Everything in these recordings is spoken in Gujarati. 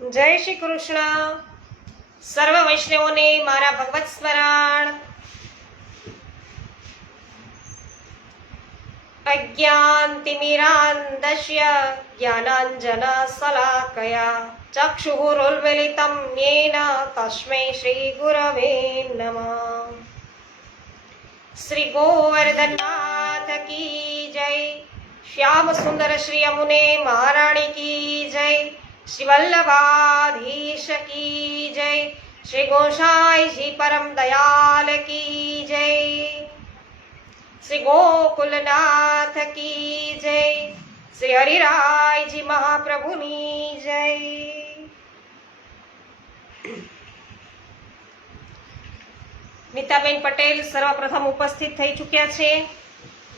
જય શ્રી કૃષ્ણ. સર્વ વૈષ્ણવોને મારા ભગવત સ્મરણ. અજ્ઞાનતિમિરાન્ધસ્ય જ્ઞાનાંજન શલાકયા ચક્ષુરુન્મિલિतं યેન તસ્મૈ શ્રી ગુરવે નમઃ. શ્રી ગોવર્ધનનાથ કી જય. શ્યામ સુંદર શ્રી યમુને મહારાણી કી જય. શ્રી વલ્લભાધીશ કી જય. શ્રી ગોસાઈજી પરમ દયાલ કી જય. શ્રી ગોકુલનાથ કી જય. શ્રી હરિરાયજી મહાપ્રભુની જય. નીતાબેન પટેલ સર્વપ્રથમ ઉપસ્થિત થઈ ચૂક્યા છે.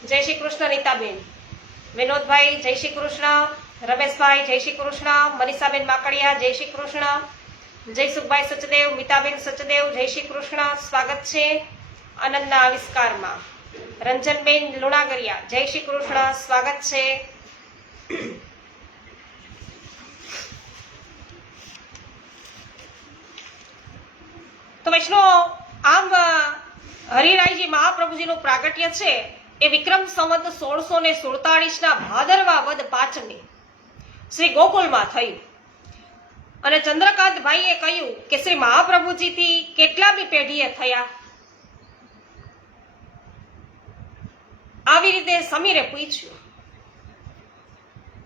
જય શ્રી કૃષ્ણ નીતાબેન. વિનોદભાઈ જય શ્રી કૃષ્ણ. રમેશભાઈ જય શ્રી કૃષ્ણ. મનીષાબેન માકડિયા જય શ્રી કૃષ્ણ. જયસુખભાઈ સચદેવ, મિતાબેન સચદેવ જય શ્રી કૃષ્ણ. સ્વાગત છે આનંદના આવિષ્કારમાં. રંજનબેન લુણાગરિયા જય શ્રી કૃષ્ણ. સ્વાગત છે. તો વૈષ્ણવ, આમ હરિરાયજી મહાપ્રભુજીનું પ્રાગટ્ય છે એ વિક્રમ સંવત 1647 ના ભાદરવા વદ 5 શ્રી ગોકુલમાં થયું. અને ચંદ્રકાંતભાઈએ કહ્યું કે શ્રી મહાપ્રભુજીથી કેટલામી પેઢીએ થયા? આવી રીતે સમીરે પૂછ્યું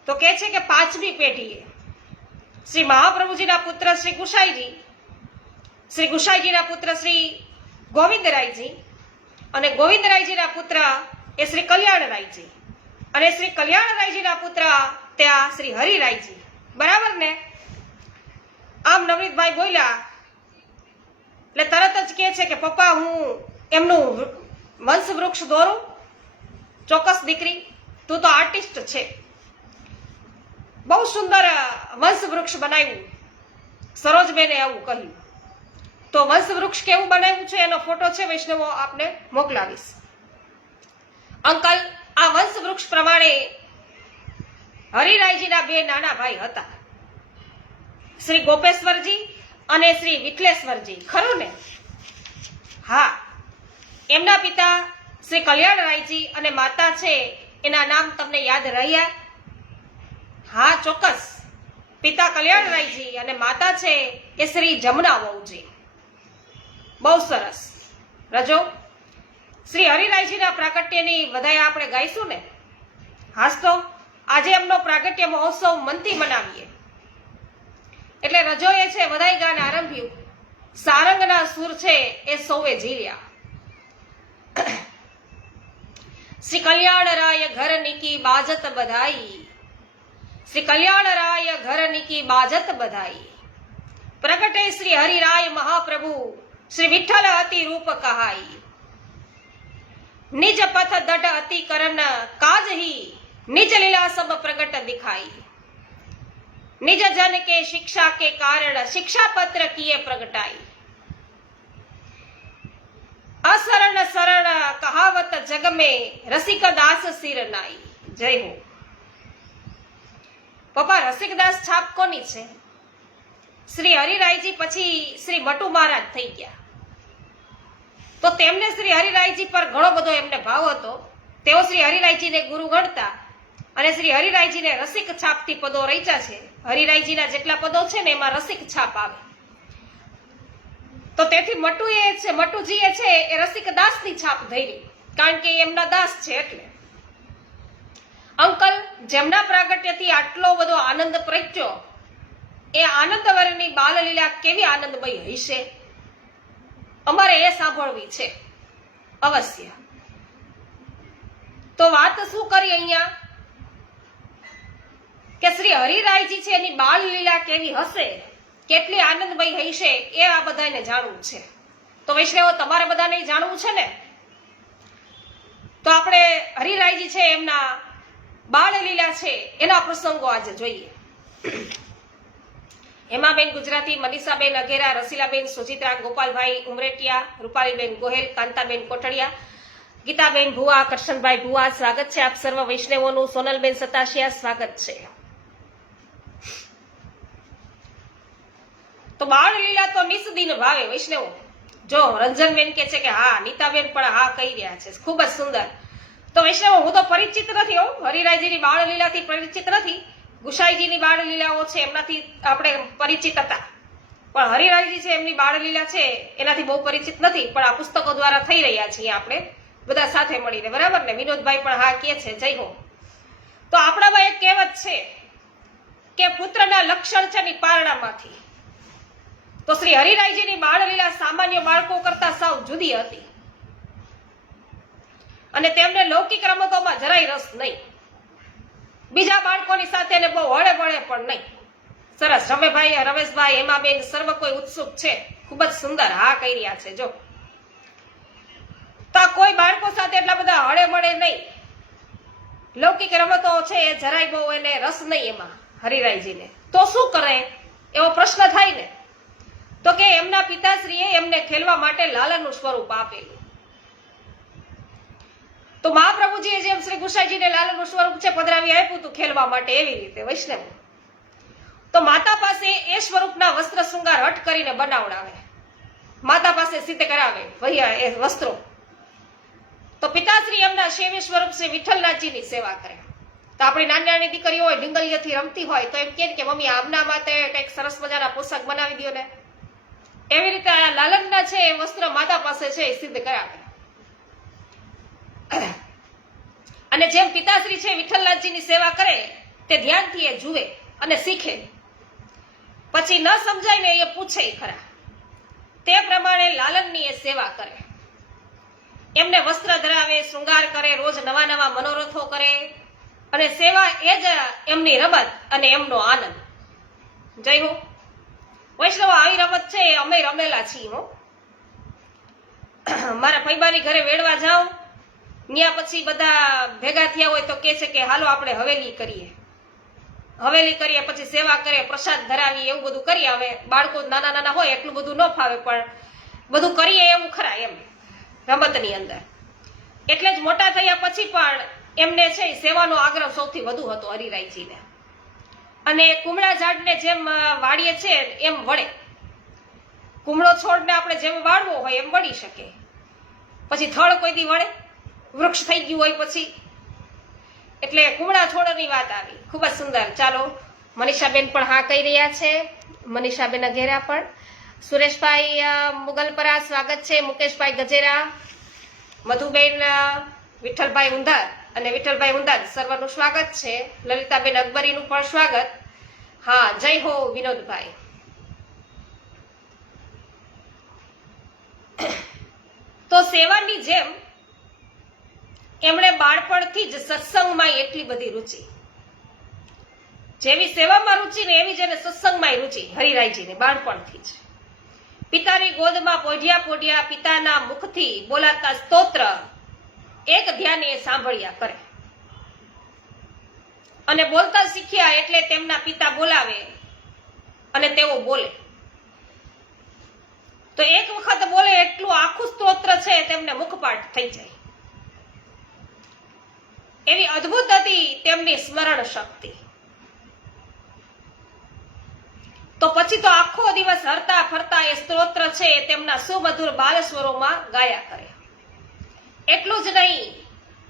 તો કહે છે કે 5મી પેઢીએ. શ્રી મહાપ્રભુજીના પુત્ર શ્રી ગુસાઈજી, શ્રી ગુસાઈજીના પુત્ર શ્રી ગોવિંદરાયજી, અને ગોવિંદરાયજીના પુત્ર એ શ્રી કલ્યાણરાયજી, અને શ્રી કલ્યાણરાયજીના પુત્ર ત્યાં શ્રી હરિરાયજી. બરાબર ને? આમ નવનીતભાઈ બોલ્યા એટલે તરત જ કહે છે કે પપ્પા, હું એમનું વંશ વૃક્ષ દોરું. ચોક્કસ દીકરી, તું તો આર્ટિસ્ટ છે. બહુ સુંદર વંશ વૃક્ષ બનાવ્યું. સરોજબેને આવું કહ્યું. તો વંશ વૃક્ષ કેવું બનાવ્યું છે એનો ફોટો છે વૈષ્ણવો, આપને મોકલાવીશ. અંકલ, આ વંશ વૃક્ષ પ્રમાણે હરિરાયજીના 2 નાના ભાઈ હતા, શ્રી ગોપેશ્વરજી અને શ્રી વિઠલેશ્વરજી. ખરું ને? હા. એમના પિતા શ્રી કલ્યાણરાયજી અને માતા છે એના નામ તમને યાદ રહ્યા? હા, ચોક્કસ. પિતા કલ્યાણરાયજી અને માતા છે એ શ્રી જમુના વહુજી. બહુ સરસ. રજો, શ્રી હરિરાયજીના પ્રાગટ્યની વધાઈ આપણે ગાઈશું ને? હાસ તો આજે એમનો પ્રાગટ્ય મહોત્સવ મનથી મનાવીએ. એટલે રજોએ છે વધાઈ ગાન આરંભ્યું. સારંગના સુર છે એ સૌએ ઝીલ્યા. શ્રી કલ્યાણરાય ઘર નીકી બાજત બધાઈ. શ્રી કલ્યાણરાય ઘર નીકી બાજત બધાઈ. પ્રગટે શ્રી હરિરાય મહાપ્રભુ, શ્રી વિઠ્ઠલ અતિ રૂપ કહાઈ. નિજ પથ દઢ અતિ કરન કાજ હી, નિજ લીલા સબ પ્રગટ દિખાઈ. નિજ જન કે शिक्षा के कारण शिक्षा पत्र किए प्रगटाई. असरण शरण कहावत जग में रसिक दास सिर नाई. जय हो. પપ્પા, રસિકદાસ છાપ કોની છે? શ્રી હરિરાયજી પછી શ્રી મટુ મહારાજ થઈ ગયા. તો તેમને શ્રી હરિરાયજી પર ઘણો બધો એમને ભાવ હતો. તેઓ શ્રી હરિરાયજીને ગુરુ ગણતા અને શ્રી હરિરાયજીને રસિક છાપથી પદો રચ્યા છે. હરિરાયજીના જેટલા પદો છે ને એમાં રસિક છાપ આવે. તો તેથી મટુજીએ છે એ રસિક દાસની છાપ ધરી, કારણ કે એમના દાસ છે એટલે. અંકલ, જેમના પ્રાગટ્યથી આટલો બધો આનંદ પ્રગટ્યો, એ આનંદવરની બાલલીલા કેવી આનંદમય હશે? અમારે એ સાંભળવી છે અવશ્ય. તો વાત શું કરી અહીંયા કે શ્રી હરિરાયજી છે એની બાળ લીલા કેવી હશે, કેટલી આનંદમય હશે, એ આ બધાને જાણવું છે. તો વૈષ્ણવો, તમારે બધાને જાણવું છે ને? તો આપણે હરિરાયજી છે એમના બાળ લીલા છે એના પ્રસંગો આજે જોઈએ. હેમાબેન ગુજરાતી, મનીષાબેન અઘેરા, રસીલાબેન સુચિત્રા, ગોપાલભાઈ ઉમરેટિયા, રૂપાલીબેન ગોહેલ, કાંતાબેન કોટડિયા, ગીતાબેન ભુવા, કરશનભાઈ ભુવા. સ્વાગત છે આપ સર્વ વૈષ્ણવોનું. સોનલબેન સતાશિયા, સ્વાગત છે. તો બાળ લીલા તો નિસ્દિન ભાવે વૈષ્ણવો. જો રંજનબેન કે છે કે હા, નીતાબેન પણ હા કહી રહ્યા છે, ખૂબ જ સુંદર. તો વૈષ્ણવો, હું તો પરિચિત નથી હો, હરિરાયજીની બાળ લીલાથી પરિચિત નથી. ગુસાઈજીની બાળ લીલાઓ છે એમનાથી આપણે પરિચિત હતા, પણ હરિરાયજી છે એમની બાળ લીલા છે એનાથી બહુ પરિચિત નથી. પણ આ પુસ્તકો દ્વારા થઈ રહ્યા છીએ આપણે બધા સાથે મળીને, બરાબર ને? વિનોદભાઈ પણ હા કહે છે, જય હો. તો આપણામાં એક કહેવત છે કે પુત્રના લક્ષણ છે ની પારણામાંથી. તો શ્રી હરિરાયજીની બાળ લીલા સામાન્ય બાળકો કરતા સાવ જુદી હતી અને તેમને લૌકિક રમતોમાં જરાય રસ નહીં. બીજા બાળકોની સાથે એને બહુ હળે બળે પણ નહીં. સરસ. રમેશભાઈ, હેમાબેન સર્વ કોઈ ઉત્સુક છે, ખૂબ જ સુંદર હા કહી રહ્યા છે. જો તો કોઈ બાળકો સાથે એટલા બધા હળે મળે નહીં, લૌકિક રમતો છે એ જરાય બહુ એને રસ નહીં એમાં હરિરાયજીને. તો શું કરે એવો પ્રશ્ન થાય ને, તો કે એમના પિતાશ્રીએ એમને ખેલવા માટે લાલનનું સ્વરૂપ આપેલું. તો મહાપ્રભુજીએ જેમ શ્રી ગુસાઈજીને લાલનનું સ્વરૂપ છે પધરાવી આપ્યું હતું ખેલવા માટે, એવી રીતે વૈષ્ણવ તો માતા પાસે એ સ્વરૂપના વસ્ત્ર શૃંગાર હટ કરીને બનાવડાવે, માતા પાસે સિદ્ધ કરાવે વૈયા એ વસ્ત્રો. તો પિતાશ્રી એમના સેવી સ્વરૂપ શ્રી વિઠ્ઠલનાથજીની સેવા કરે. તો આપણી નાની નાની દીકરીઓ હોય, ડીંગલીઓથી રમતી હોય તો એમ કે મમ્મી આમના માટે કંઈક સરસ મજાના પોશાક બનાવી દો ને. એવી રીતે આ લાલનના છે એ વસ્ત્ર માતા પાસે છે એ સિદ્ધ કરાવે. અને જેમ પિતાશ્રી છે વિઠ્ઠલનાથજીની સેવા કરે તે ધ્યાનથી એ જુએ અને શીખે, પછી ન સમજાય ને એ પૂછે ખરા, તે પ્રમાણે લાલનની એ સેવા કરે. એમને વસ્ત્ર ધરાવે, શૃંગાર કરે, રોજ નવા નવા મનોરથો કરે અને સેવા એ જ એમની રમત અને એમનો આનંદ. જય હો વૈષ્ણવ. આવી રમત છે એ અમે રમેલા છીએ હો. મારા ભાઈબાની ઘરે વેડવા જાઉં, ત્યાં પછી બધા ભેગા થયા હોય તો કે છે કે હાલો આપણે હવેલી કરીએ, પછી સેવા કરીએ, પ્રસાદ ધરાવીએ, એવું બધું કરીએ. હવે બાળકો નાના નાના હોય એટલું બધું ન ફાવે, પણ બધું કરીએ એવું ખરા એમ રમતની અંદર. એટલે જ મોટા થયા પછી પણ એમને છે સેવાનો આગ્રહ સૌથી વધુ હતો હરિરાયજીને. અને કુમળા ઝાડને જેમ વાડીએ છે એમ વળે, કુમળો છોડને આપણે જેમ વાળવો હોય એમ વળી શકે. પછી થળ કોઈ દી વળે, વૃક્ષ થઈ ગયું હોય પછી. એટલે કુમળા છોડની વાત આવી, ખૂબ જ સુંદર. ચાલો, મનીષાબેન પણ હા કહી રહ્યા છે, મનીષાબેન અઘેરા પણ. સુરેશભાઈ મુગલપરા સ્વાગત છે, મુકેશભાઈ ગજેરા, મધુબેન વિઠ્ઠલભાઈ ઉંધાર અને વિઠ્ઠલભાઈ ઉંધાર સર્વનું સ્વાગત છે. લલિતાબેન અકબરીનું પણ સ્વાગત. હા, જય હો વિનોદભાઈ. તો સેવાની જેમ એમણે બાળપણથી જ સત્સંગમાં એટલી બધી રુચિ, જેવી સેવામાં રુચિ ને એવી જ એને સત્સંગમાં રુચિ હરિરાયજીને બાળપણથી જ. પિતાની ગોદમાં પોઢ્યા પિતાના મુખથી બોલાતા સ્તોત્ર એક ધ્યાને એ સાંભળ્યા કરે અને બોલતા શીખ્યા એટલે તેમના પિતા બોલાવે અને તેઓ બોલે. તો એક વખત બોલે એટલું આખું સ્તોત્ર છે તેમને મુખપાઠ થઈ જાય. એવી અદ્ભુત હતી તેમની સ્મરણ શક્તિ. તો પછી તો આખો દિવસ હરતા ફરતા એ સ્તોત્ર છે તેમના સુમધુર બાલ સ્વરોમાં ગાયા કરે. એટલું જ નહીં,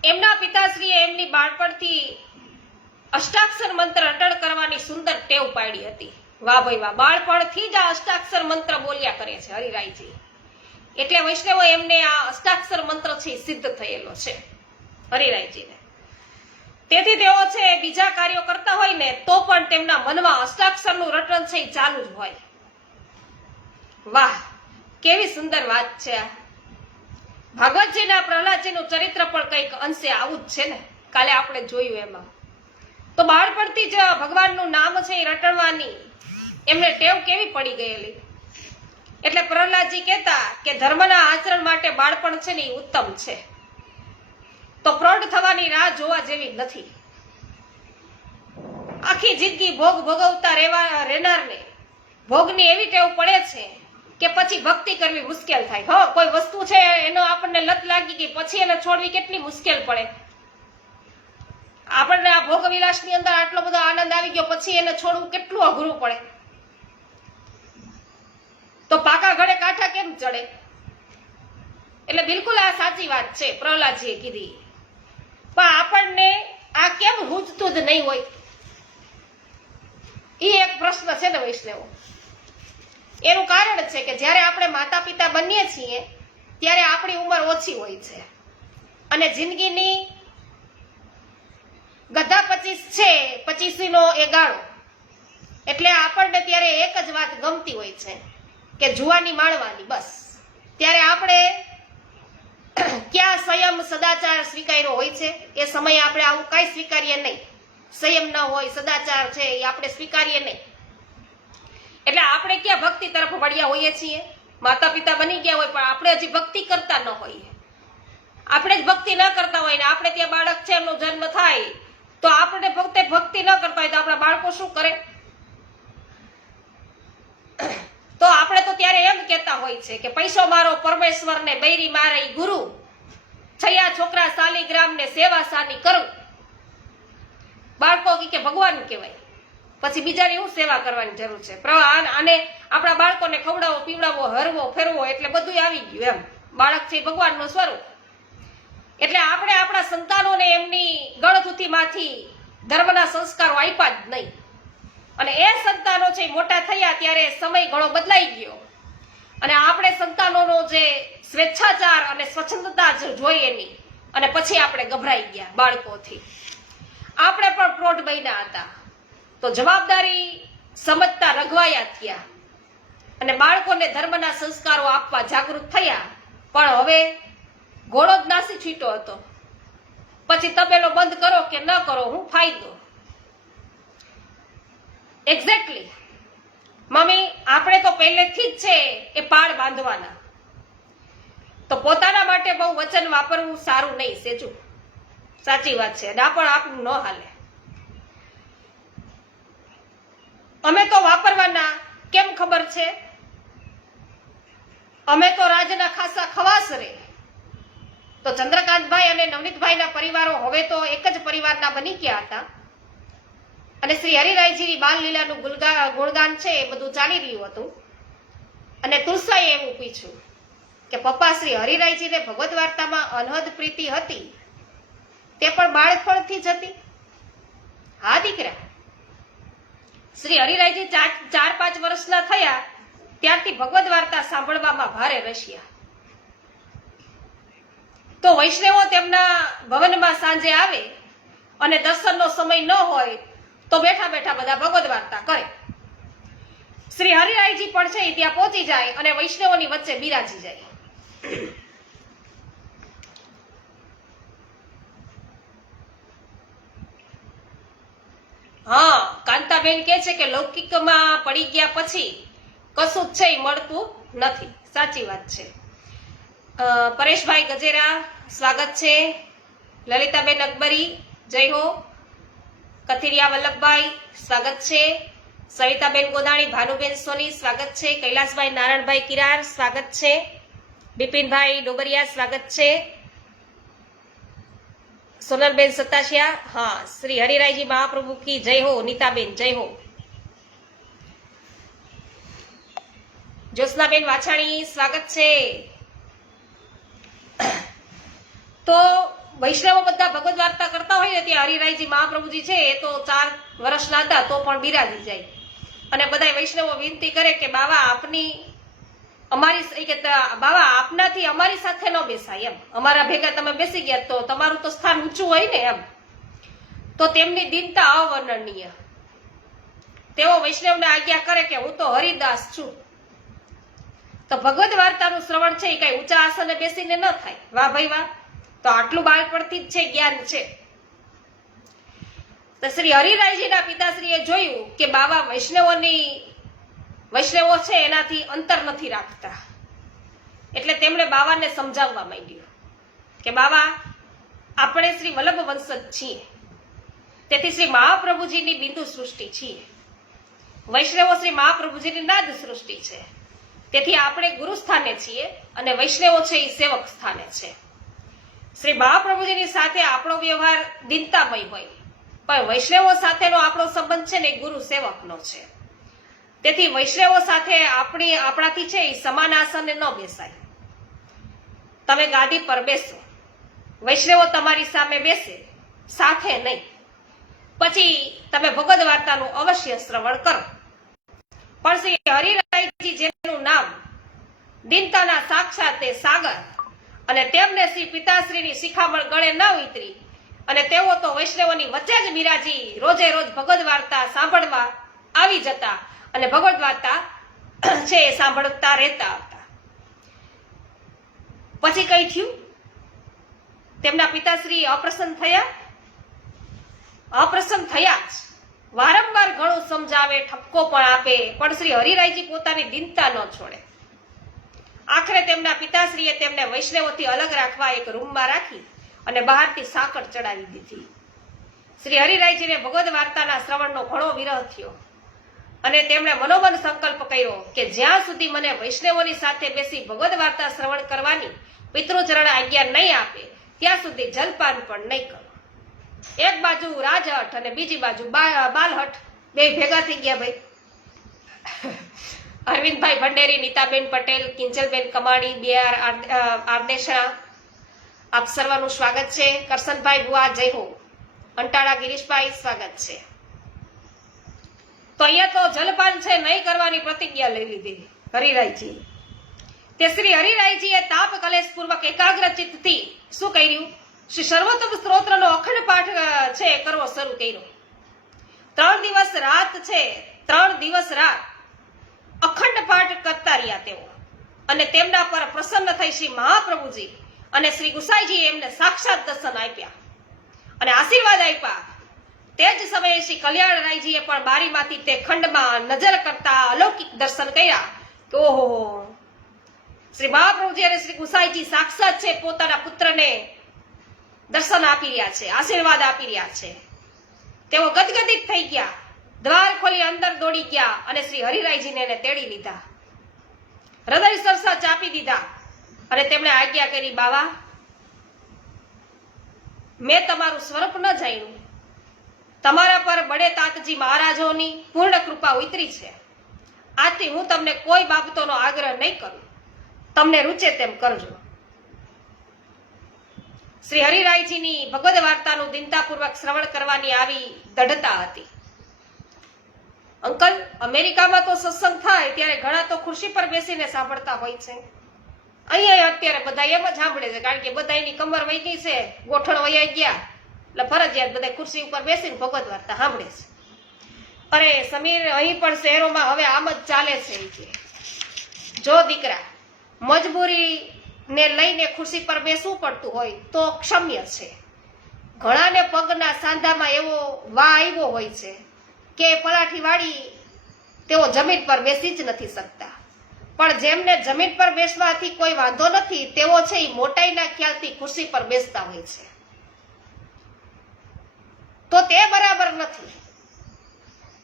એમના પિતાશ્રીએ એમની બાળપણથી અષ્ટાક્ષર મંત્ર અટળ કરવાની સુંદર ટેવ પાડી હતી. વાહ ભાઈ વાહ, બાળપણથી જ આ અષ્ટાક્ષર મંત્ર બોલ્યા કરે છે હરિરાયજી. એટલે વૈષ્ણવો એમને આ અષ્ટાક્ષર મંત્ર છે સિદ્ધ થયેલો છે હરિરાયજીને. તેથી તેઓ છે બીજા કાર્યો કરતા હોય ને તો પણ તેમના મનમાં અષ્ટાક્ષરનું રટણ છે ચાલુ જ હોય. વાહ, કેવી સુંદર વાત છે. ભાગવતજીના પ્રહલાદજીનું ચરિત્ર પણ કંઈક અંશે આવું જ છે ને, કાલે આપણે જોયું એમાં. તો બાળપણથી જ ભગવાનનું નામ છે એ રટણવાની એમને ટેવ કેવી પડી ગયેલી. એટલે પ્રહલાદજી કહેતા કે ધર્મના આચરણ માટે બાળપણ છે ને એ ઉત્તમ છે. તો પ્રૌઢ થવાની રાહ જોવા જેવી નથી. આખી જિંદગી ભોગ ભોગવતા રહેનારને ભોગની એવી ટેવ પડે છે કે પછી ભક્તિ કરવી મુશ્કેલ થાય. હો, કોઈ વસ્તુ છે એનો આપણને લત લાગી ગઈ પછી એને છોડવી કેટલી મુશ્કેલ પડે. આપણને આ ભોગ વિલાસની અંદર આટલો બધો આનંદ આવી ગયો પછી એને છોડવું કેટલું અઘરું પડે. ચડે? એટલે બિલકુલ આ સાચી વાત છે પ્રહલાદજીએ કીધી, પણ આપણને આ કેમ હુજતું જ નહીં હોય? એ એક પ્રશ્ન છે ને વૈષ્ણવો. એનું કારણ છે કે જ્યારે આપણે માતા પિતા બનીએ છીએ ત્યારે આપણી ઉંમર ઓછી હોય છે અને જિંદગીની ગધા 25 છે, 25નો એ ગાળો. એટલે આપણને ત્યારે એક જ વાત ગમતી હોય છે કે જુવાની માણવાની, બસ. ત્યારે આપણે ક્યાં સંયમ સદાચાર સ્વીકાર્યો હોય છે? એ સમયે આપણે આવું કઈ સ્વીકારીએ નહીં. સંયમ ન હોય, સદાચાર છે એ આપણે સ્વીકારીએ નહીં. એટલે આપણે ક્યાં ભક્તિ તરફ વળ્યા હોઈએ છીએ? માતા પિતા બની ગયા હોય પણ આપણે હજી ભક્તિ કરતા ન હોઈએ. આપણે જ ભક્તિ ન કરતા હોય ને આપણે ત્યાં બાળક છે એમનો જન્મ થાય તો આપણે ભક્તિ ન કરતા હોય તો આપણા બાળકો શું કરે? તો આપણે તો ત્યારે એમ કહેતા હોય છે કે પૈસો મારો પરમેશ્વર ને બૈરી મારે ગુરુ, છયા છોકરા શાલિગ્રામ ને સેવા સાની કરું. બાળકો કે ભગવાન કહેવાય, પછી બીજાની શું સેવા કરવાની જરૂર છે? અને આપણા બાળકોને ખવડાવો, પીવડાવો, હરવો ફેરવો એટલે બધું આવી ગયું એમ. બાળક છે ભગવાનનું સ્વરૂપ. એટલે આપણે આપણા સંતાનોને એમની ગળથૂથીમાંથી ધર્મના સંસ્કારો આપ્યા જ નહીં. અને એ સંતાનો છે મોટા થયા ત્યારે સમય ઘણો બદલાઈ ગયો અને આપણે સંતાનોનો જે સ્વેચ્છાચાર અને સ્વચ્છંદતા જોઈએ નહીં અને પછી આપણે ગભરાઈ ગયા બાળકોથી. આપણે પણ પ્રૌઢ બન્યા હતા તો જવાબદારી સમજતા રઘવાયા થયા અને બાળકોને ધર્મના સંસ્કારો આપવા જાગૃત થયા. પણ હવે ઘોડો જ નાસી છૂટ્યો હતો. પછી તબેલો બંધ કરો કે ન કરો, હું ફાયદો? એક્ઝેક્ટલી મમ્મી, આપણે તો પહેલેથી જ છે એ પાળ બાંધવાના. તો પોતાના માટે બહુ વચન વાપરવું સારું નહીં સેજુ. સાચી વાત છે. ના પણ આપણું ન હાલે. અમે તો વાપરવાના. કેમ ખબર છે? અમે તો રાજના ખાસા ખવાસ રે. તો ચંદ્રકાંતભાઈ અને નવનીતભાઈના પરિવારો હવે તો એક જ પરિવારના બની ગયા હતા અને શ્રી હરિરાયજીની બાલલીલાનું ગુણગાન છે એ બધું ચાલી રહ્યું હતું. અને તુલસાએ એવું પૂછ્યું કે પપ્પા, શ્રી હરિરાયજીને ભગવદ વાર્તામાં અનહદ પ્રીતિ હતી તે પણ બાળપણથી જ હતી? હા દીકરા, શ્રી હરિરાયજી 4-5 વર્ષના થયા ત્યારથી ભગવદ વાર્તા સાંભળવામાં ભારે રસ્યા. તો વૈષ્ણવો તેમના ભવનમાં સાંજે આવે અને દર્શનનો સમય ન હોય તો બેઠા બેઠા બધા ભગવદ વાર્તા કરે. શ્રી હરિરાયજી પણ છે ત્યાં પહોંચી જાય અને વૈષ્ણવોની વચ્ચે બિરાજી જાય. હા, કાંતાબેન કે છે કે લૌકિકમાં પડી ગયા પછી કશું જ છે એ મળતું નથી. સાચી વાત છે. પરેશભાઈ ગજેરા સ્વાગત છે. લલિતાબેન અકબરી જય હો. કથિરિયા વલ્લભભાઈ સ્વાગત છે. સવિતાબેન ગોદાણી, ભાનુબેન સોની સ્વાગત છે. કૈલાસભાઈ નારાયણભાઈ કિરાર સ્વાગત છે. બિપિનભાઈ ડોબરિયા સ્વાગત છે. સોનલબેન સતાશિયા, હા, શ્રી હરિરાયજી મહાપ્રભુ કી જય હો. નીતાબેન જય હો. જ્યોત્સનાબેન વાછાણી સ્વાગત છે. તો વૈષ્ણવો બધા ભગવદ વાર્તા કરતા હોય ને ત્યાં હરિરાયજી મહાપ્રભુજી છે એ તો 4 વર્ષના હતા તો પણ બિરાજી જાય અને બધા વૈષ્ણવો વિનંતી કરે કે બાવા આપની અમારી કે બાવા આપનાથી અમારી સાથે ન બેસાય એમ, અમારા ભેગા તમે બેસી ગયા તો તમારું તો સ્થાન ઊંચું હોય ને એમ. તો તેમની દીનતા અવર્ણનીય. તેઓ વૈષ્ણવને આજ્ઞા કરે કે હું તો હરિદાસ છું. તો ભગવદ વાર્તાનું શ્રવણ છે એ કઈ ઊંચા આસને બેસીને ન થાય. વાહ ભાઈ વાહ. તો આટલું બાળપણથી જ છે જ્ઞાન છે. તો શ્રી હરિરાયજીના પિતાશ્રીએ જોયું કે બાવા વૈષ્ણવો છે એનાથી અંતર નથી રાખતા એટલે તેમણે બાવાને સમજાવવા માંડ્યું કે બાવા, આપણે શ્રી વલ્લભ વંશજ છીએ, તેથી શ્રી મહાપ્રભુજીની બિંદુ સૃષ્ટિ છીએ. વૈષ્ણવો શ્રી મહાપ્રભુજીની નાદ સૃષ્ટિ છે, તેથી આપણે ગુરુ સ્થાને છીએ અને વૈષ્ણવો છે એ સેવક સ્થાને છે. શ્રી મહાપ્રભુજીની સાથે આપણો વ્યવહાર દીનતામય હોય પણ વૈષ્ણવો સાથેનો આપણો સંબંધ છે ને ગુરુ સેવકનો છે. તેથી વૈષ્ણવો સાથે આપણાથી છે એ સમાન આસને ન બેસાય. તમે ગાદી પર બેસો, વૈષ્ણવો તમારી સામે બેસે, સાથે નહીં. પછી તમે ભગવદ વાર્તાનું અવશ્ય શ્રવણ કરો. પણ શ્રી હરિરાયજી જેનું નામ દીનતાના સાક્ષાત તે સાગર, અને તેમને શ્રી પિતાશ્રીની શિખામણ ગળે ન ઉતરી, અને તેઓ તો વૈષ્ણવોની વચ્ચે જ બિરાજી રોજે રોજ ભગવદ વાર્તા સાંભળવા આવી જતા અને ભગવદ વાર્તા છે એ સાંભળતા રહેતા હતા. પછી કઈ થયું? તેમના પિતાશ્રી અપ્રસન્ન થયા જ. વારંવાર ઘણું સમજાવે, ઠપકો પણ આપે, પણ શ્રી હરિરાયજી પોતાની દીનતા ન છોડે. આખરે તેમના પિતાશ્રીએ તેમને વૈષ્ણવોથી અલગ રાખવા એક રૂમમાં રાખી અને બહારથી સાકર ચડાવી દીધી. શ્રી હરિરાયજીને ભગવદ વાર્તાના શ્રવણનો ઘણો વિરહ થયો અને તેમણે મનોમન સંકલ્પ કર્યો કે જ્યાં સુધી મને વૈષ્ણવોની સાથે બેસી ભગવદ વાર્તા શ્રવણ કરવાની પિતૃચરણ આજ્ઞા નહીં આપે ત્યાં સુધી જલપાન પણ નહીં કરું. એક બાજુ રાજહઠ અને બીજી બાજુ બાલહઠ બે ભેગા થઈ ગયા. ભાઈ અરવિંદભાઈ ભંડેરી, નીતાબેન પટેલ, કિંજલબેન કમાણી, BR આરદેશા, આપ સર્વનું સ્વાગત છે. કરશનભાઈ બુઆ, જય હો. અંટાળા ગિરીશભાઈ, સ્વાગત છે. તો અહીંયા તો જલપાન છે નહીં કરવાની પ્રતિજ્ઞા લઈ લીધી હરિરાયજી. તે શ્રી હરિરાયજીએ તાપ કલેશ પૂર્વક એકાગ્ર ચિત્તથી શું કર્યું? શ્રી સર્વોત્તમ સ્ત્રોત્રનો અખંડ પાઠ છે કરવો શરૂ કર્યો. 3 દિવસ રાત અખંડ પાઠ કરતા રહ્યા તેઓ, અને તેમના પર પ્રસન્ન થઈ શ્રી મહાપ્રભુજી અને શ્રી ગુસાઈજીએ એમને સાક્ષાત દર્શન આપ્યા અને આશીર્વાદ આપ્યા. તે જ સમયે શ્રી કલ્યાણરાયજીએ પણ બારીમાંથી તે ખંડમાં નજર કરતા અલૌકિક દર્શન કર્યા કે ઓહો, શ્રી મહાપ્રભુજી અને શ્રી ગુસાઈજી સાક્ષાત છે પોતાના પુત્રને દર્શન આપી રહ્યા છે, આશીર્વાદ આપી રહ્યા છે. તેઓ ગદગદિત થઈ ગયા, દ્વાર ખોલી અંદર દોડી ગયા અને શ્રી હરિરાયજીને એને તેડી લીધા, હૃદય સરસા ચાપી દીધા અને તેમણે આજ્ઞા કરી, બાવા, મેં તમારું સ્વરૂપ ન જાણ્યું. તમારા પર બડે તાતજી મહારાજોની પૂર્ણ કૃપા ઉતરી છે. આથી હું તમને કોઈ બાબતોનો આગ્રહ નહીં કરું. તમને રૂચે તેમ કરજો. શ્રી હરિરાયજીની ભગવદ વાર્તાનું દીનતાપૂર્વક શ્રવણ કરવાની આવી દઢતા હતી. અંકલ, અમેરિકામાં તો સત્સંગ થાય ત્યારે ઘણા તો ખુરશી પર બેસીને સાંભળતા હોય છે. અહીંયા અત્યારે બધા એમ જ સાંભળે છે, કારણ કે બધા એની કમર વહી ગઈ છે, ગોઠણ વહી ગયા, એટલે ફરજિયાત બધા ખુરશી ઉપર બેસીને ભગવદ વાર્તા સાંભળે છે. અરે સમીર, અહીં પણ શહેરોમાં હવે આમ જ ચાલે છે. જો દીકરા મજબૂરી ને લઈને ખુરશી પર બેસવું પડતું હોય તો ક્ષમ્ય છે. ઘણાને પગના સાંધામાં એવો વા આવ્યો હોય છે કે પલાઠી વાળી તેઓ જમીન પર બેસી જ નથી શકતા. પણ જેમને જમીન પર બેસવાથી કોઈ વાંધો નથી તેઓ છે એ મોટાઈના ખ્યાલથી ખુરશી પર બેસતા હોય છે. તો તે બરાબર નથી.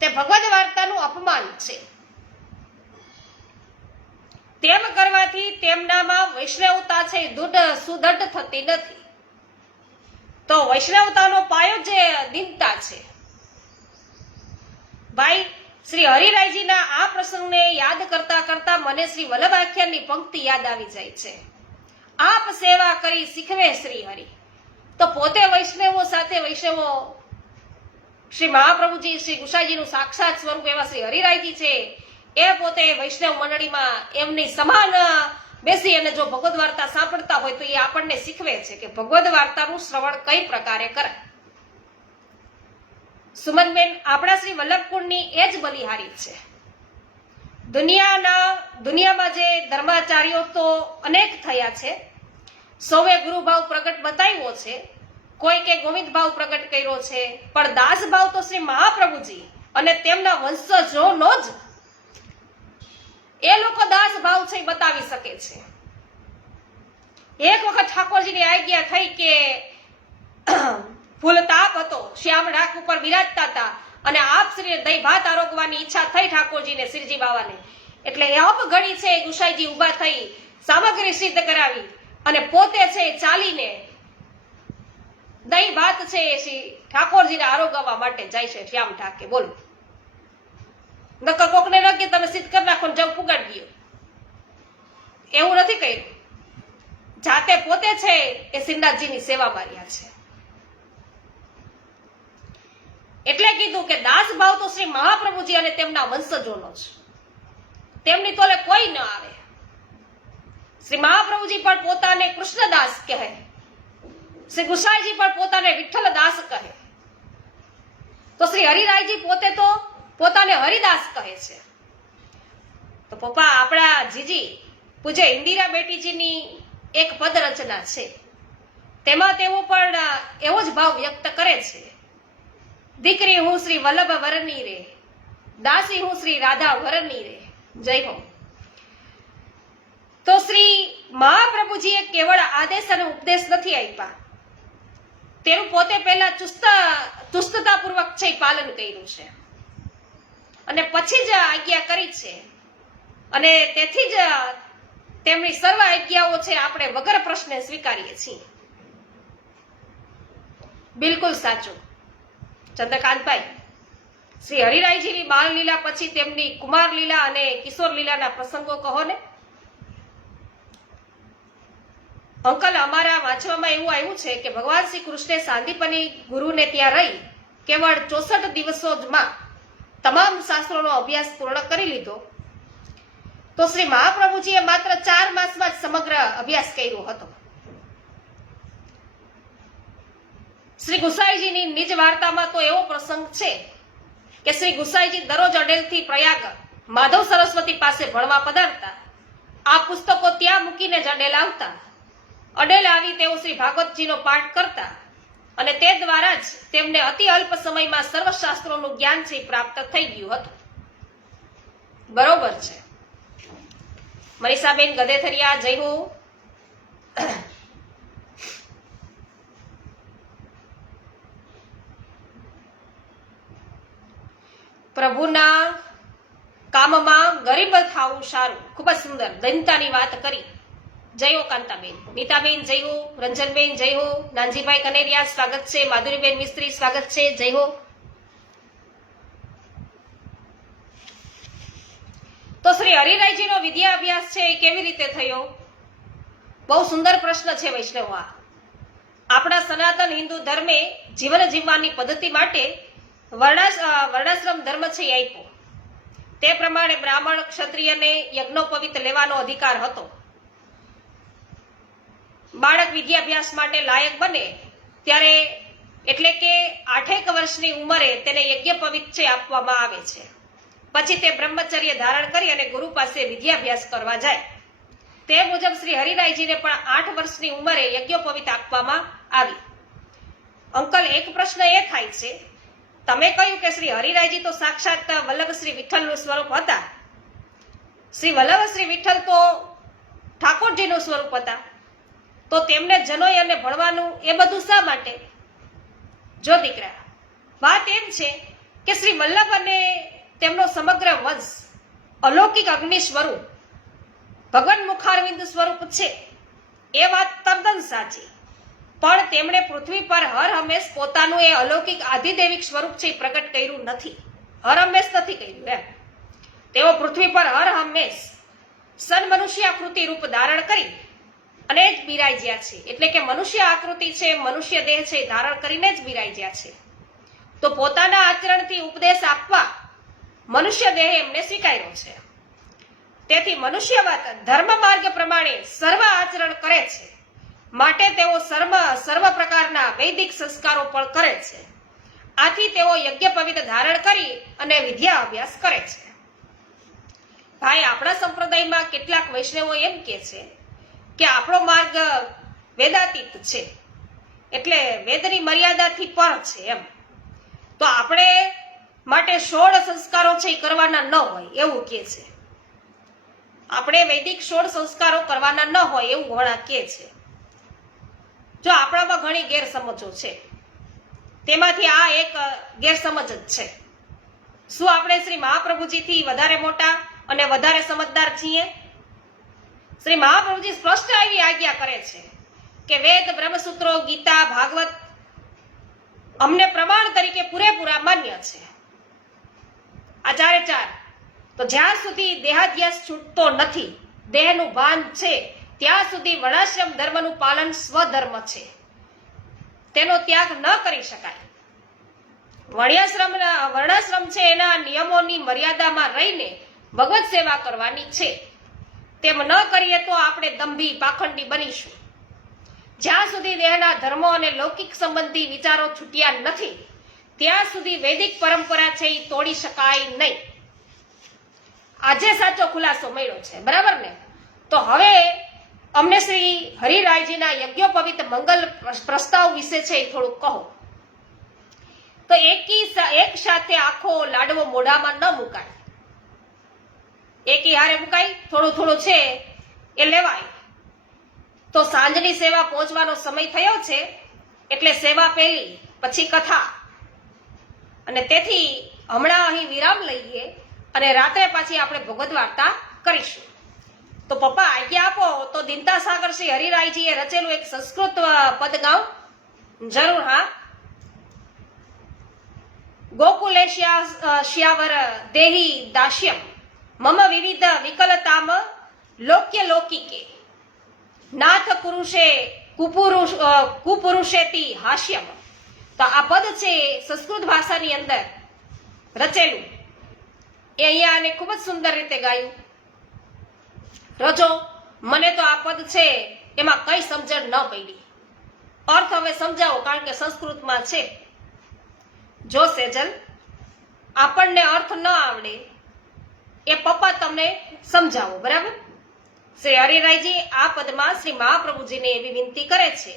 તે ભગવદ વાર્તાનું અપમાન છે. તેમ કરવાથી તેમનામાં વૈષ્ણવતા છે સુદૃઢ થતી નથી. તો વૈષ્ણવતાનો પાયો જે દીનતા છે. ભાઈ, શ્રી હરિરાયજીના આ પ્રસંગને યાદ કરતા કરતા મને શ્રી વલ્લભાખ્યાનની પંક્તિ યાદ આવી જાય છે. આપ સેવા કરી શીખવે શ્રી હરિ. તો પોતે વૈષ્ણવો સાથે વૈષ્ણવો શ્રી મહાપ્રભુજી, શ્રી ગુસાઈજીનું સાક્ષાત સ્વરૂપ એવા શ્રી હરિરાયજી છે, એ પોતે વૈષ્ણવ મંડળીમાં એમની સમાન બેસી અને જો ભગવદ વાર્તા સાંભળતા હોય તો એ આપણને શીખવે છે કે ભગવદ વાર્તાનું શ્રવણ કઈ પ્રકારે કરાય. સુમનબેન, આપણા શ્રી વલ્લભકુંડની એ જ બલિહારી છે. દુનિયામાં જે ધર્માચાર્યો તો અનેક થયા છે. સૌએ ગુરુભાવ પ્રગટ બતાવ્યો છે, કોઈ કે ગોવિંદ ભાવ પ્રગટ કર્યો છે, પણ દાસ ભાવ તો શ્રી મહાપ્રભુજી અને તેમના વંશજોનો જ. એ લોકો દાસ ભાવ છે બતાવી શકે છે. એક વખત ઠાકોરજીની આજ્ઞા થઈ કે ફૂલ તાપ હતો, શ્યામ ડાક ઉપર બિરાજતા હતા અને આપ શ્રી દહીં ભાત આરોગવાની ઈચ્છા થઈ ઠાકોરજીને, શ્રીજી બાવાને. એટલે એ અપઘડી છે ગુસાઈજી ઉભા થઈ, સામગ્રી સિદ્ધ કરાવી અને પોતે છે ચાલીને દહીં ભાત છે એ શ્રી ઠાકોરજીને આરોગવા માટે જાય છે શ્યામ ઠાકે. બોલો, નકર કોકને ન કે તમે સિદ્ધ કરી નાખો ને જવ પુગાડી ગયો, એવું નથી કર્યું. જાતે પોતે છે એ શ્રીનાથજીની સેવામાં રહ્યા છે. એટલે કીધું કે દાસ ભાવ તો શ્રી મહાપ્રભુજી અને તેમના વંશજોનો છે, તેમની તોલે કોઈ ન આવે. શ્રી મહાપ્રભુજી પણ પોતાને કૃષ્ણદાસ કહે, શ્રી ગુસાઈજી પણ પોતાને વિઠ્ઠલદાસ કહે, તો શ્રી હરિરાયજી પોતે તો પોતાને હરિદાસ કહે છે. તો પપ્પા આપણા જીજી પૂજ્ય ઇન્દિરા બેટીજીની એક પદ રચના છે, તેમાં તેઓ પણ એવો જ ભાવ વ્યક્ત કરે છે. દીકરી હું શ્રી વલ્લભ વરની રે, દાસી હું શ્રી રાધા વરની રે. જય હો. તો શ્રી મહાપ્રભુજીએ કેવળ આદેશ અને ઉપદેશ નથી આપ્યા, તેનું પોતે પહેલા ચુસ્તતાપૂર્વક છે પાલન કર્યું છે અને પછી જ આજ્ઞા કરી છે. અને તેથી જ તેમની સર્વ આજ્ઞાઓ છે આપણે વગર પ્રશ્ને સ્વીકારીએ છીએ. બિલકુલ સાચું ચંદ્રકાંતભાઈ. શ્રી હરિરાયજીની બાળ લીલા પછી તેમની કુમાર લીલા અને કિશોર લીલાના પ્રસંગો કહો ને. અંકલ અમારા વાંચવામાં એવું આવ્યું છે કે ભગવાન શ્રી કૃષ્ણે સાંદીપની ગુરુને ત્યાં રહી કેવળ 64 દિવસોમાં તમામ શાસ્ત્રોનો અભ્યાસ પૂર્ણ કરી લીધો, તો શ્રી મહાપ્રભુજીએ માત્ર 4 માસમાં જ સમગ્ર અભ્યાસ કર્યો હતો. શ્રી ગુસાઈજીની નિજ વાર્તામાં તો એવો પ્રસંગ છે કે શ્રી ગુસાઈજી દરરોજ અડેલથી પ્રયાગ માધવ સરસ્વતી પાસે ભણવા પધારતા. આ પુસ્તકો ત્યાં મૂકીને જ અડેલ આવતા. અડેલ આવી તેઓ શ્રી ભાગવતજીનો પાઠ કરતા અને તે દ્વારા જ તેમને અતિ અલ્પ સમયમાં સર્વશાસ્ત્રોનું જ્ઞાન છે પ્રાપ્ત થઈ ગયું હતું. બરોબર છે. મનીષાબેન ગદેથરિયા જય હો. પ્રભુના કામમાં ગરીબ થાવું સારું. ખૂબ જ સુંદર દૈનતાની વાત કરી. જય હો કાંતાબેન. નીતાબેન જય હો. રંજનબેન જય હો. નાનજીભાઈ કનેરિયા સ્વાગત છે. માધુરીબેન મિસ્ત્રી સ્વાગત છે. જય હો. તો શ્રી હરિરાયજીનો વિદ્યા અભ્યાસ છે એ કેવી રીતે થયો? બહુ સુંદર પ્રશ્ન છે વૈષ્ણવ. આપણા સનાતન હિન્દુ ધર્મે જીવન જીવવાની પદ્ધતિ માટે વર્ણાશ્રમ ધર્મ છે એ આપ્યો. તે પ્રમાણે બ્રાહ્મણ ક્ષત્રિયને યજ્ઞોપવિત લેવાનો અધિકાર હતો. બાળક વિદ્યાભ્યાસ માટે લાયક બને ત્યારે એટલે કે 8 વર્ષની ઉંમરે તેને યજ્ઞોપવિત છે આપવામાં આવે છે. પછી તે બ્રહ્મચર્ય ધારણ કરી અને ગુરુ પાસે વિદ્યાભ્યાસ કરવા જાય. તે મુજબ શ્રી હરિરાયજીને પણ 8 વર્ષની ઉંમરે યજ્ઞોપવિત આપવામાં આવી. અંકલ એક પ્રશ્ન એ થાય છે, તમે કહ્યું કે શ્રી હરિરાયજી તો સાક્ષાત વલ્લભ શ્રી વિઠ્ઠલનું સ્વરૂપ હતા. શ્રી વલ્લભ શ્રી વિઠ્ઠલ તો ઠાકોરજીનું સ્વરૂપ હતા, તો તેમને જનોય અને ભણવાનું એ બધું શા માટે? જો દીકરા, વાત એમ છે કે શ્રી વલ્લભ અને તેમનો સમગ્ર વંશ અલૌકિક અગ્નિ સ્વરૂપ ભગવાન મુખારવિંદ સ્વરૂપ છે એ વાત તદ્દન સાચી. પણ તેમણે પૃથ્વી પર હર હંમેશ પોતાનું એ અલૌકિક આધિદૈવિક સ્વરૂપ છે પ્રગટ કર્યું નથી. હર હંમેશ નથી કર્યું એમ. તેઓ પૃથ્વી પર હર હંમેશ સન મનુષ્ય આકૃતિ રૂપ ધારણ કરી અને જ બિરાઈ જ્યાં છે. એટલે કે મનુષ્ય આકૃતિ છે, મનુષ્ય દેહ છે ધારણ કરીને જ બિરાઈ જ્યાં છે. તો પોતાના આચરણથી ઉપદેશ આપવા મનુષ્ય દેહ એમને સ્વીકાર્યો છે. તેથી મનુષ્યવત ધર્મ માર્ગ પ્રમાણે સર્વ આચરણ કરે છે. માટે તેઓ સર્વ પ્રકારના વૈદિક સંસ્કારો પણ કરે છે. આથી તેઓ યજ્ઞ પવિત્ર ધારણ કરી અને વિદ્યા અભ્યાસ કરે છે. ભાઈ, આપણા સંપ્રદાયમાં કેટલાક વૈષ્ણવો એમ કે છે કે આપણો માર્ગ વેદાતીત છે, એટલે વેદની મર્યાદાથી પર છે એમ. તો આપણે માટે 16 સંસ્કારો છે એ કરવાના ન હોય એવું કે છે. આપણે વૈદિક 16 સંસ્કારો કરવાના ન હોય એવું ઘણા કે છે. જો આપણામાં ઘણી ગેરસમજો છે, તેમાંથી આ એક ગેરસમજ જ છે. શું આપણે શ્રી મહાપ્રભુજીથી વધારે મોટા અને વધારે સમજદાર છીએ? શ્રી મહાપ્રભુજી સ્પષ્ટ એવી આજ્ઞા કરે છે કે વેદ, બ્રહ્મસૂત્રો, ગીતા, ભાગવત અમને પ્રમાણ તરીકે પૂરેપૂરા માન્ય છે. આ 4 તો જ્યાં સુધી દેહાધ્યાસ છૂટતો નથી, દેહનું ભાન છે, ત્યાં સુધી વર્ણાશ્રમ ધર્મનું પાલન સ્વધર્મ છે, તેનો ત્યાગ ન કરી શકાય. વર્ણાશ્રમ છે એના નિયમોની મર્યાદામાં રહીને ભગવત સેવા કરવાની છે. તેમ ન કરીએ તો આપણે દંભી પાખંડી બનીશું. જ્યાં સુધી દેહના ધર્મો અને લૌકિક સંબંધી વિચારો છૂટ્યા નથી, ત્યાં સુધી વૈદિક પરંપરા છે એ તોડી શકાય નહીં. આજે સાચો ખુલાસો મળ્યો છે, બરાબર ને? તો હવે અમને શ્રી હરિરાયજીના યજ્ઞોપવિત મંગલ પ્રસ્તાવ વિશે છે એ થોડુંક કહો. તો એક સાથે આખો લાડવો મોઢામાં ન મુકાય, એકી હારે મુકાય, થોડું થોડું છે એ લેવાય. તો સાંજની સેવા પહોંચવાનો સમય થયો છે, એટલે સેવા પહેલી, પછી કથા, અને તેથી હમણાં અહીં વિરામ લઈએ અને રાત્રે પાછી આપણે ભગવદ વાર્તા કરીશું. તો પપ્પા આજ્ઞા આપો તો દિનતા સાગર શ્રી હરિરાયજીએ રચેલું એક સંસ્કૃત પદ ગાઉં. જરૂર. હા. ગોકુલે શ્યાવર દેહી દાસ્યમ મમ વિવિધ વિકલતામ લોક્ય લૌકિકે નાથ પુરુષે કુપુરુષેતી હાસ્યમ. તો આ પદ છે સંસ્કૃત ભાષાની અંદર રચેલું, એ અહીંયા આને ખૂબ જ સુંદર રીતે ગાયું. રજો, મને તો આ પદ છે એમાં કઈ સમજણ ન પડી. અર્થ હવે સમજાવો, કારણ કે સંસ્કૃતમાં છે. જો સેજલ, આપણને અર્થ ન આવડે એ પપ્પા તમને સમજાવો, બરાબર? શ્રી હરિરાયજી આ પદમાં શ્રી મહાપ્રભુજીને એવી વિનંતી કરે છે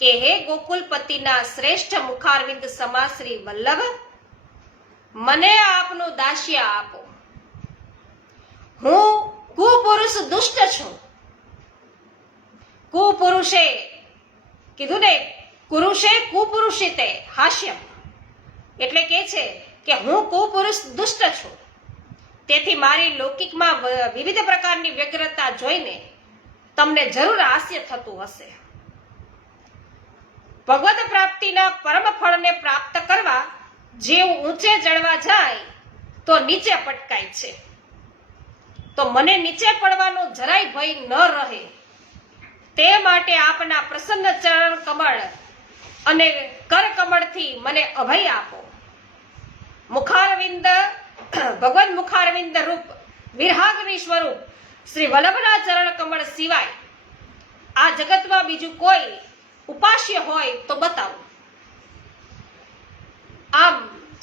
કે હે ગોકુલપતિના શ્રેષ્ઠ મુખારવિંદ સમા શ્રી વલ્લભ, મને આપનું દાસ્ય આપો. હું કુપુરુષ દુષ્ટ છું. કુપુરુષે કીધું ને, પુરુષે કુપુરુષિતે હાસ્યમ, એટલે કે છે કે હું કુપુરુષ દુષ્ટ છું. તેથી મારી લૌકિકમાં વિવિધ પ્રકારની વ્યગ્રતા જોઈને તમને જરૂર હાસ્ય થતું હશે. ભગવત પ્રાપ્તિના પરમ ફળને પ્રાપ્ત કરવા જેવ ઊંચે ચડવા જાય તો નીચે પટકાય છે. તો મને નીચે પડવાનો જરાય ભય ન રહે તે માટે આપના પ્રસન્ન ચરણ કમળ અને કર કમળથી મને અભય આપો. મુખારવિંદ ભગવાન મુખારવિંદ રૂપ વિરહાગ્નિ સ્વરૂપ શ્રી વલ્લભના ચરણ કમળ સિવાય આ જગતમાં બીજું કોઈ ઉપાસ્ય હોય તો બતાવો. આમ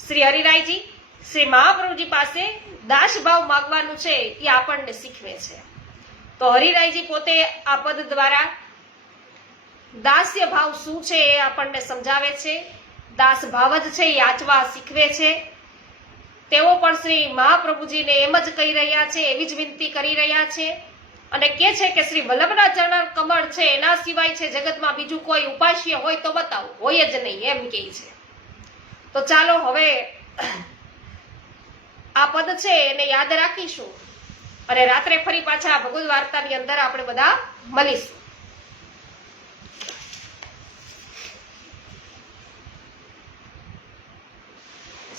શ્રી હરિરાયજી શ્રી મહાપ્રભુજી પાસે દાસભાવ માગવાનું છે એ આપણને શીખવે છે. તો હરિરાયજી પોતે આ પદ દ્વારા દાસ્ય ભાવ શું છે એ આપણને સમજાવે છે. દાસ ભાવ જ છે એ આચવા શીખવે છે. તેઓ પણ શ્રી મહાપ્રભુજીને એમ જ કહી રહ્યા છે, એવી જ વિનંતી કરી રહ્યા છે, અને કે છે કે શ્રી વલ્લભના ચરણ કમળ છે એના સિવાય છે જગતમાં બીજું કોઈ ઉપાસ્ય હોય તો બતાવો. હોય જ નહીં એમ કહે છે. તો ચાલો હવે આ પદ છે એને યાદ રાખીશું અને રાત્રે ફરી પાછા ભગવદ વાર્તાની અંદર આપણે બધા મળીશું.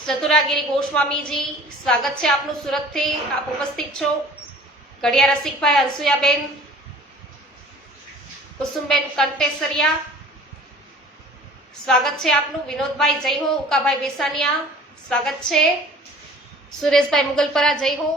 ચતુરાગીરી ગોસ્વામીજી, સ્વાગત છે આપનું સુરતથી. આપ ઉપસ્થિત છો. કડિયા રસિકભાઈ, અંસુયાબેન, કુસુમબેન કંટેસરિયા, સ્વાગત છે આપનું. વિનોદભાઈ જય હો. ઉકાભાઈ બેસાનિયા, સ્વાગત છે. સુરેશભાઈ મુગલપરા જય હો.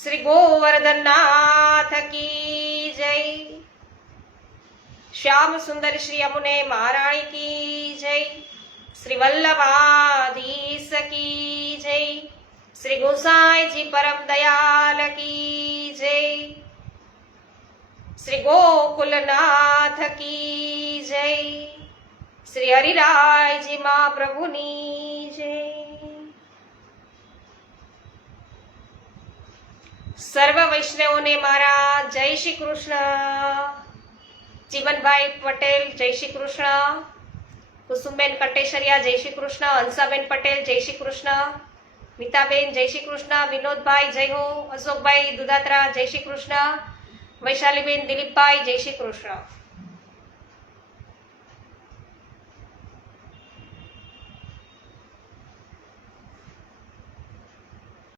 શ્રી ગોવર્ધનનાથ કી જય. શ્યામ સુંદર શ્રી યમુને મહારાણી કી જય. શ્રી વલ્લભાધીશ કી જય. શ્રી ગોસાઈજી પરમ દયાલ કી જય. શ્રી ગોકુલનાથ કી જય. શ્રી હરિરાયજી મહાપ્રભુની જય. સર્વ વૈષ્ણવોને મારા જય શ્રી કૃષ્ણ. જીવનભાઈ પટેલ જય શ્રી કૃષ્ણ. કુસુમબેન કટેશરિયા જય શ્રી કૃષ્ણ. હંસાબેન પટેલ જય શ્રી કૃષ્ણ. મિતાબેન જય શ્રી કૃષ્ણ. વિનોદભાઈ જય હો. અશોકભાઈ દુધાત્રા જય શ્રી કૃષ્ણ. વૈશાલીબેન દિલીપભાઈ, જય શ્રી કૃષ્ણ.